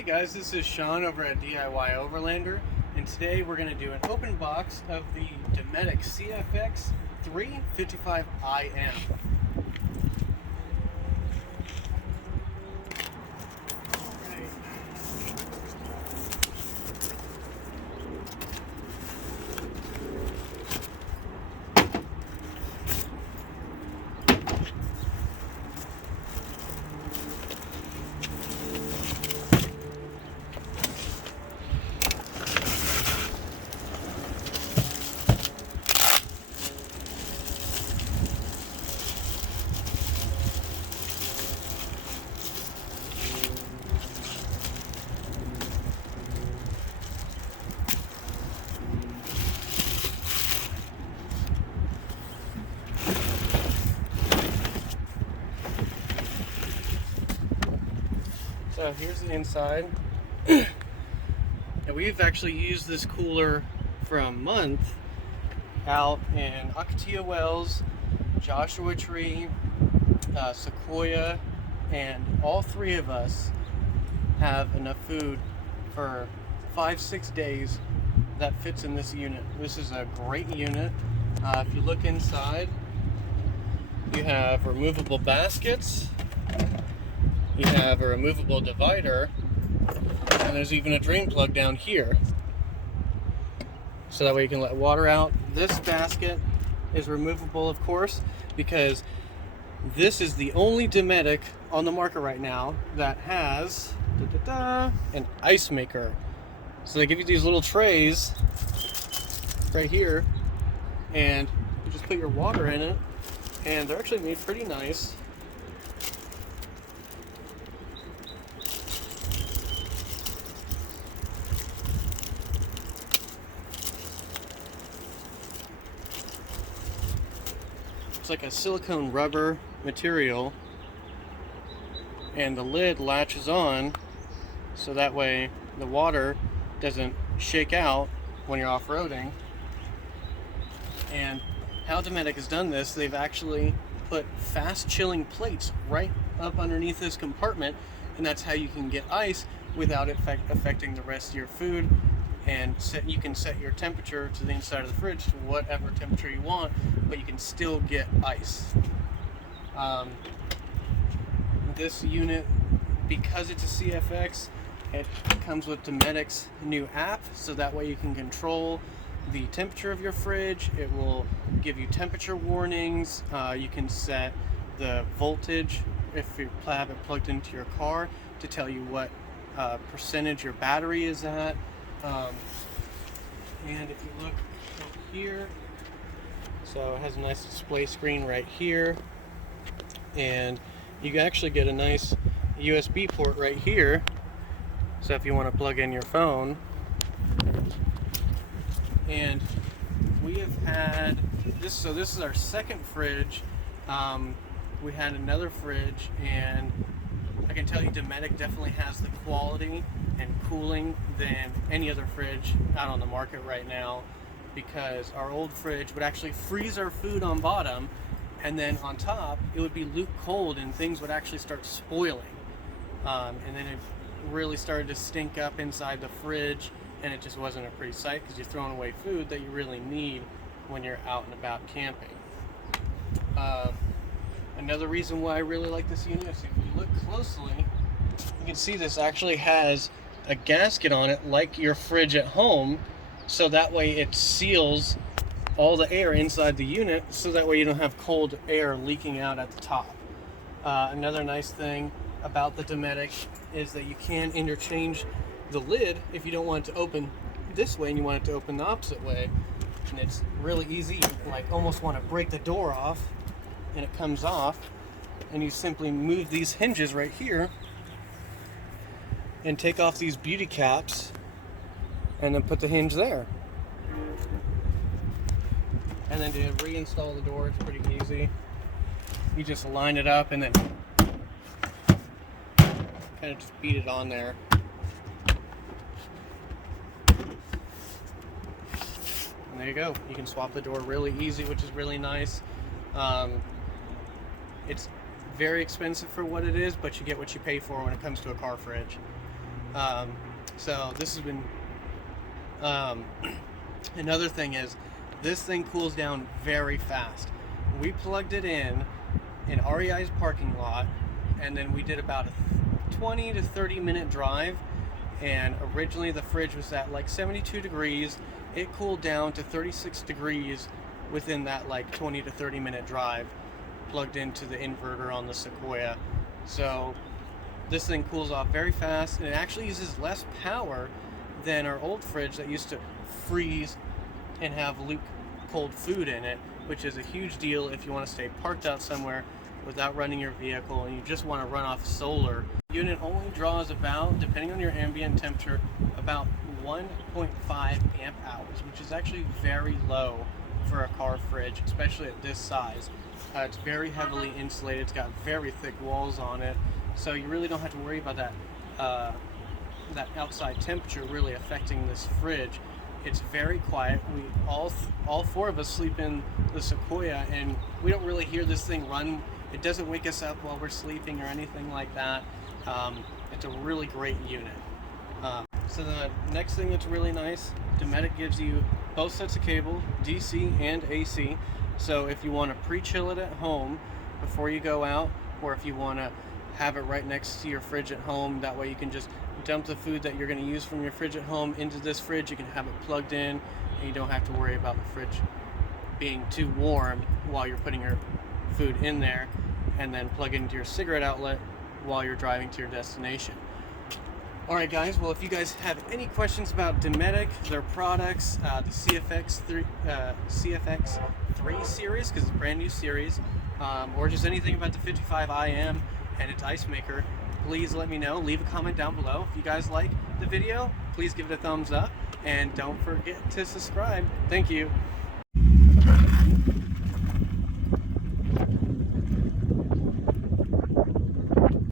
Hey guys, this is Sean over at DIY Overlander, and today we're going to do an open box of the Dometic CFX3 55IM. So here's the inside. And we've actually used this cooler for a month out in Akatia Wells, Joshua Tree, Sequoia, and all three of us have enough food for 5-6 days that fits in this unit. This is a great unit. If you look inside, you have removable baskets, you have a removable divider, and there's even a drain plug down here, so that way you can let water out. This basket is removable, of course, because this is the only Dometic on the market right now that has an ice maker. So they give you these little trays right here, and you just put your water in it, and they're actually made pretty nice. It's like a silicone rubber material, and the lid latches on so that way the water doesn't shake out when you're off-roading. And how Dometic has done this, they've actually put fast chilling plates right up underneath this compartment, and that's how you can get ice without it affecting the rest of your food. And you can set your temperature to the inside of the fridge to whatever temperature you want, but you can still get ice. This unit, because it's a CFX, it comes with Dometic's new app, so that way you can control the temperature of your fridge. It will give you temperature warnings. You can set the voltage if you have it plugged into your car to tell you what percentage your battery is at. And if you look over here, so it has a nice display screen right here, and you actually get a nice USB port right here, so if you want to plug in your phone. And we have had this, so this is our second fridge. We had another fridge, and I can tell you Dometic definitely has the quality and cooling than any other fridge out on the market right now, because our old fridge would actually freeze our food on bottom, and then on top it would be luke cold and things would actually start spoiling, and then it really started to stink up inside the fridge, and it just wasn't a pretty sight because you're throwing away food that you really need when you're out and about camping. Another reason why I really like this unit is if you look closely, you can see this actually has a gasket on it like your fridge at home, so that way it seals all the air inside the unit, so that way you don't have cold air leaking out at the top. Another nice thing about the Dometic is that you can interchange the lid if you don't want it to open this way and you want it to open the opposite way, and it's really easy. You like almost want to break the door off, and it comes off, and you simply move these hinges right here and take off these beauty caps and then put the hinge there, and then to reinstall the door, it's pretty easy. You just line it up and then kind of just beat it on there. And there you go. You can swap the door really easy, which is really nice. It's very expensive for what it is, but you get what you pay for when it comes to a car fridge. So this has been another thing is this thing cools down very fast. We plugged it in REI's parking lot, and then we did about a 20 to 30 minute drive, and originally the fridge was at like 72 degrees. It cooled down to 36 degrees within that like 20 to 30 minute drive, plugged into the inverter on the Sequoia. So this thing cools off very fast, and it actually uses less power than our old fridge that used to freeze and have luke cold food in it, which is a huge deal if you want to stay parked out somewhere without running your vehicle and you just want to run off solar. The unit only draws about, depending on your ambient temperature, about 1.5 amp hours, which is actually very low for a car fridge, especially at this size. It's very heavily insulated. It's got very thick walls on it, so you really don't have to worry about that outside temperature really affecting this fridge. It's very quiet. We all four of us sleep in the Sequoia, and we don't really hear this thing run. It doesn't wake us up while we're sleeping or anything like that. It's a really great unit. So the next thing that's really nice, Dometic gives you both sets of cable, DC and AC. So if you want to pre-chill it at home before you go out, or if you want to have it right next to your fridge at home, that way you can just dump the food that you're going to use from your fridge at home into this fridge. You can have it plugged in, and you don't have to worry about the fridge being too warm while you're putting your food in there, and then plug it into your cigarette outlet while you're driving to your destination. Alright guys, well, if you guys have any questions about Dometic, their products, the CFX3 series, because it's a brand new series, or just anything about the 55IM and its ice maker, please let me know. Leave a comment down below. If you guys like the video, please give it a thumbs up, and don't forget to subscribe. Thank you.